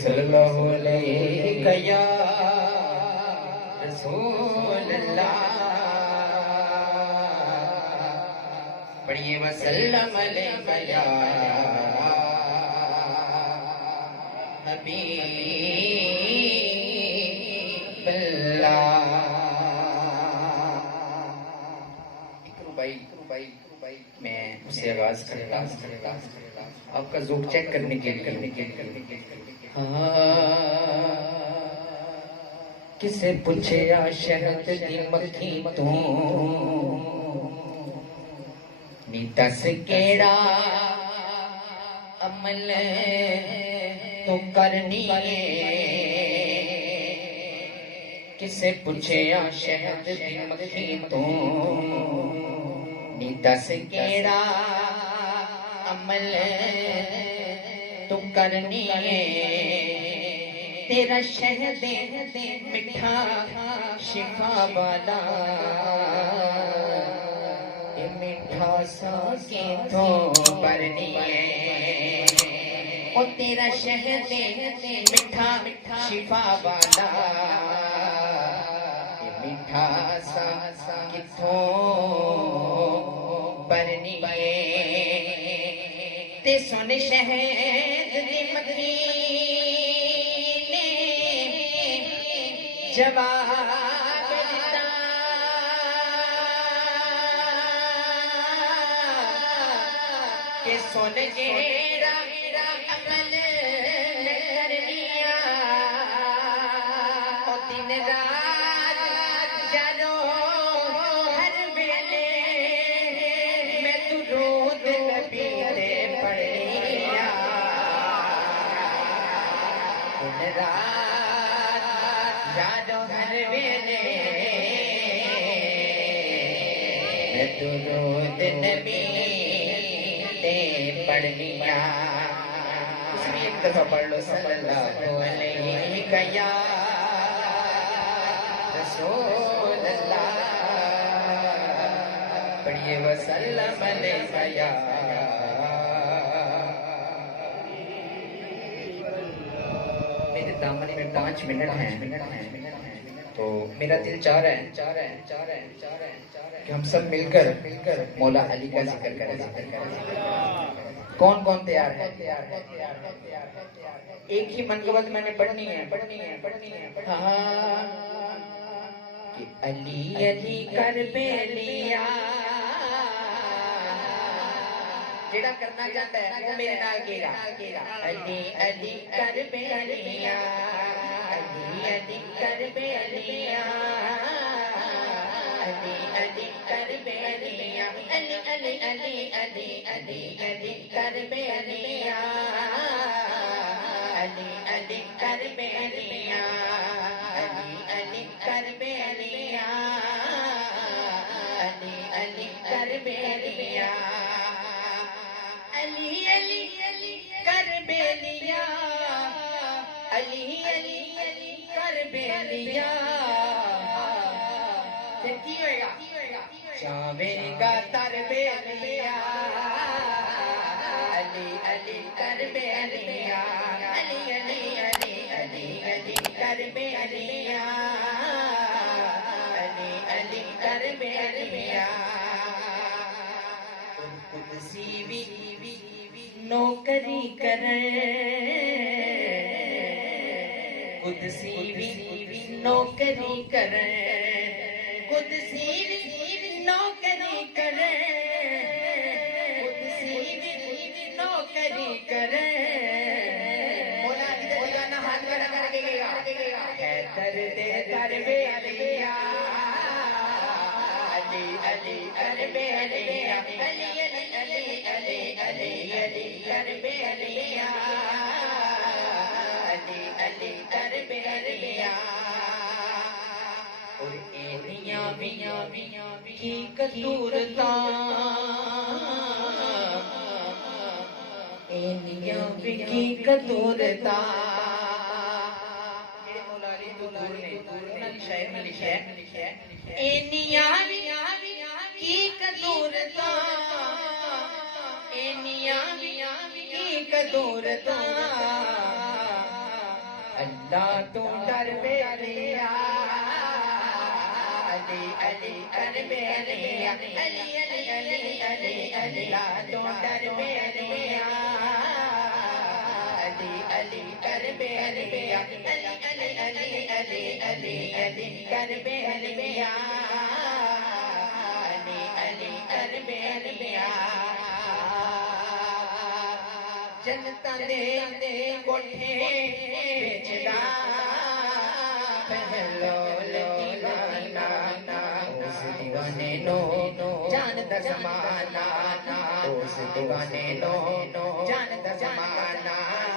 صلی اللہ علیہ یا رسول اللہ پڑھیے وسلم علیہ یا حبیب اللہ. میں اسے آغاز کرتا آپ کا ذوق چیک کرنے کے کسے پوچھے شہد دی مکھی تو نی دس کیڑا عمل تو کرنی ہے. کسے پوچھے شہد دی مکھی تو نی دس کیڑا عمل تو کرنی ہے. تیرا شہد مٹھا شفا والا یہ میٹھا سا کیتھوں بھرنی ہے. او تیرا شہد مٹھا شفا والا یہ میٹھا سا کیتھوں بھرنی ہے. تے سونے شہد دی مکھی جواب دیتا کہ سن جیڑا عمل کرنیا او دن رات جانو ہر ویلے میں درود نبی تے پڑھنیا. دن رات جانو ہر ویلے میں درود نبی تے پڑھنیا. اس میں ایک دفعہ پڑھ لو صلی اللہ علیہ یا رسول اللہ پڑھیے وسلم علیہ یا. میرے دامن میں 5 منٹ ہیں تو میرا دل چاہ رہا ہے کہ ہم سب مل کر مولا علی کا ذکر کریں. کون کون تیار ہے؟ ایک ہی منقبت میں نے پڑھنی ہے. کہ علی علی کر بیلیا جڑا کرنا چاہتا ہے وہ میرے نال گیرا. علی علی کر بیلیا علی علی کر بیلیا علی علی کر بیلیا علی علی علی علی علی علی کر بیلیا علی علی کر بیلیا علی علی کر بیلیا علی علی کر بیلیا علی علی کر بیلیا علی علی کر بیلیا. پھر کی ہوئے گا چاوے گا تر بیلیا علی علی کر بیلیا علی علی علی علی علی کر بیلیا علی علی کر بیلیا. قدسی بھی نوکری کریں قدسی بھی نوکری کریں قدسی بھی نوکری کریں قدسی بھی نوکری کریں. مولا کی دیوانہ ہاتھ کھڑا کر کے گیا ہے درد بیلیا علی علی کر بیلیا علی علی علی علی علی علی کر بیلیا علی علی کر بیلیا. اور اینیاں کی کدورتا اینیاں کی کدورتا اینیاں کی کدورتا اینیاں کی کدورتا اللہ تو ڈر میریا علی علی کر میریا علی علی علی علی اللہ تو ڈر میریا علی علی کر میریا علی علی علی علی علی علی کر میریا علی علی کر میریا جنتا دے کوٹھے بیچدا پہلو دیوانہ اس دیوانے نو جانتا زمانہ اس دیوانے نو جانتا زمانہ